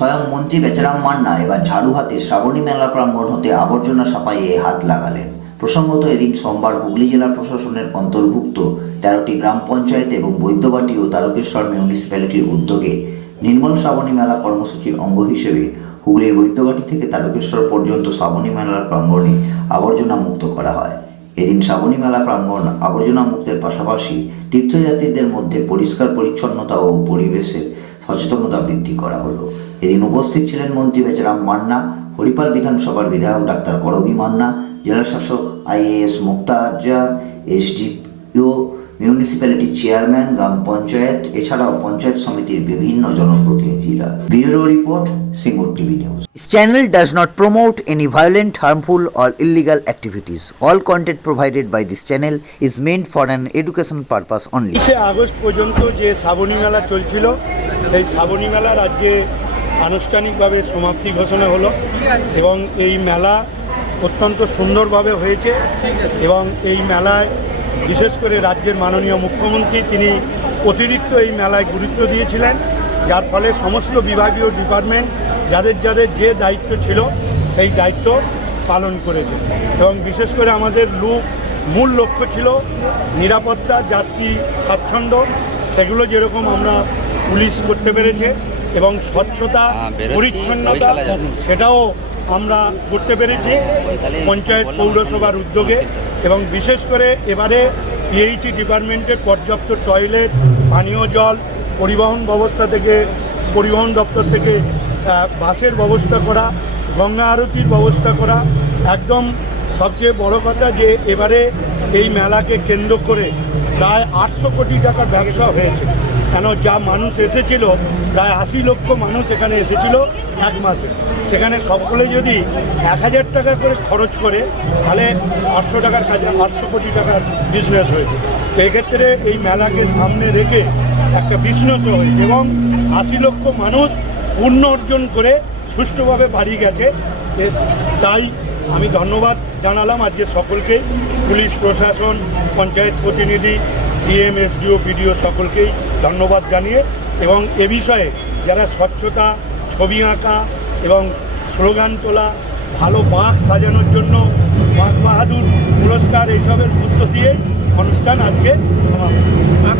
স্বয়ং মন্ত্রী বেচারাম মান্না এবার ঝাড়ু হাতে শ্রাবণী মেলা প্রাঙ্গণ হতে আবর্জনা সাফাইয়ে হাত লাগালেন। প্রসঙ্গত এদিন সোমবার হুগলি জেলা প্রশাসনের অন্তর্ভুক্ত তেরোটি গ্রাম পঞ্চায়েত এবং বৈদ্যবাটি ও তারকেশ্বর মিউনিসিপ্যালিটির উদ্যোগে নির্মল শ্রাবণী মেলা কর্মসূচির অঙ্গ হিসেবে হুগলির বৈদ্যবাটি থেকে তারকেশ্বর পর্যন্ত শ্রাবণী মেলার প্রাঙ্গণে আবর্জনা মুক্ত করা হয়। এদিন শ্রাবণী মেলা প্রাঙ্গণ আবর্জনা মুক্তের পাশাপাশি তীর্থযাত্রীদের মধ্যে পরিষ্কার পরিচ্ছন্নতা ও পরিবেশের সচেতনতা বৃদ্ধি করা হলো। এদিন উপস্থিত ছিলেন মন্ত্রী বেচারাম মান্না হরিপাল বিধানসভার বিধায়ক ডাক্তার করবী মান্না জেলা শাসক IAS Mukta Arya SDPO municipality chairman গ্রাম পঞ্চায়েত এছাড়াও পঞ্চায়েত সমিতির বিভিন্ন জনপ্রতিনিধিরা bureau report Singur TV news This channel does not promote any violent, harmful, or illegal activities. All content provided by this channel is meant for an education purpose only. August পর্যন্ত যে শ্রাবণী মেলা চলছিল সেই শ্রাবণী মেলার আজকে আনুষ্ঠানিকভাবে সমাপ্তি ঘোষণা হলো এবং এই মেলা অত্যন্ত সুন্দরভাবে হয়েছে এবং এই মেলায় বিশেষ করে রাজ্যের মাননীয় মুখ্যমন্ত্রী তিনি অতিরিক্ত এই মেলায় গুরুত্ব দিয়েছিলেন, যার ফলে সমস্ত বিভাগীয় ডিপার্টমেন্ট যাদের যাদের যে দায়িত্ব ছিল সেই দায়িত্ব পালন করেছে এবং বিশেষ করে আমাদের লুক মূল লক্ষ্য ছিল নিরাপত্তা, যাত্রী স্বাচ্ছন্দ্য, সেগুলো যেরকম আমরা পুলিশ করতে পেরেছে। এবং স্বচ্ছতা হ্যাঁ, পরিচ্ছন্নতা সেটাও আমরা করতে পেরেছি পঞ্চায়েত পৌরসভার উদ্যোগে। এবং বিশেষ করে এবারে পিএইচি ডিপার্টমেন্টের পর্যাপ্ত টয়লেট পানীয় জল পরিবহন ব্যবস্থা থেকে পরিবহন দপ্তর থেকে বাসের ব্যবস্থা করা গঙ্গা আরতির ব্যবস্থা করা। একদম সবচেয়ে বড় কথা যে এবারে এই মেলাকে কেন্দ্র করে প্রায় আটশো কোটি টাকার ব্যবসা হয়েছে। কেন যা মানুষ এসেছিল, প্রায় আশি লক্ষ মানুষ এখানে এসেছিল এক মাসে। সেখানে সকলে যদি এক হাজার টাকা করে খরচ করে, তাহলে আটশো টাকার কাজে, আটশো কোটি টাকার বিজনেস হয়েছে। তো এক্ষেত্রে এই মেলাকে সামনে রেখে একটা বিজনেসও হয়েছে এবং আশি লক্ষ মানুষ পূর্ণ অর্জন করে সুষ্ঠুভাবে বাড়ি গেছে। তাই আমি ধন্যবাদ জানালাম আজকে সকলকে। পুলিশ, প্রশাসন, পঞ্চায়েত প্রতিনিধি ডিএম এসডিও বিডিও সকলকেই ধন্যবাদ জানিয়ে এবং এ বিষয়ে যারা স্বচ্ছতা ছবি আঁকা এবং স্লোগান তোলা, ভালো বাঁক সাজানোর জন্য বাঁক বাহাদুর পুরস্কার এইসবের মধ্য দিয়ে অনুষ্ঠান আজকে সমাপ্ত।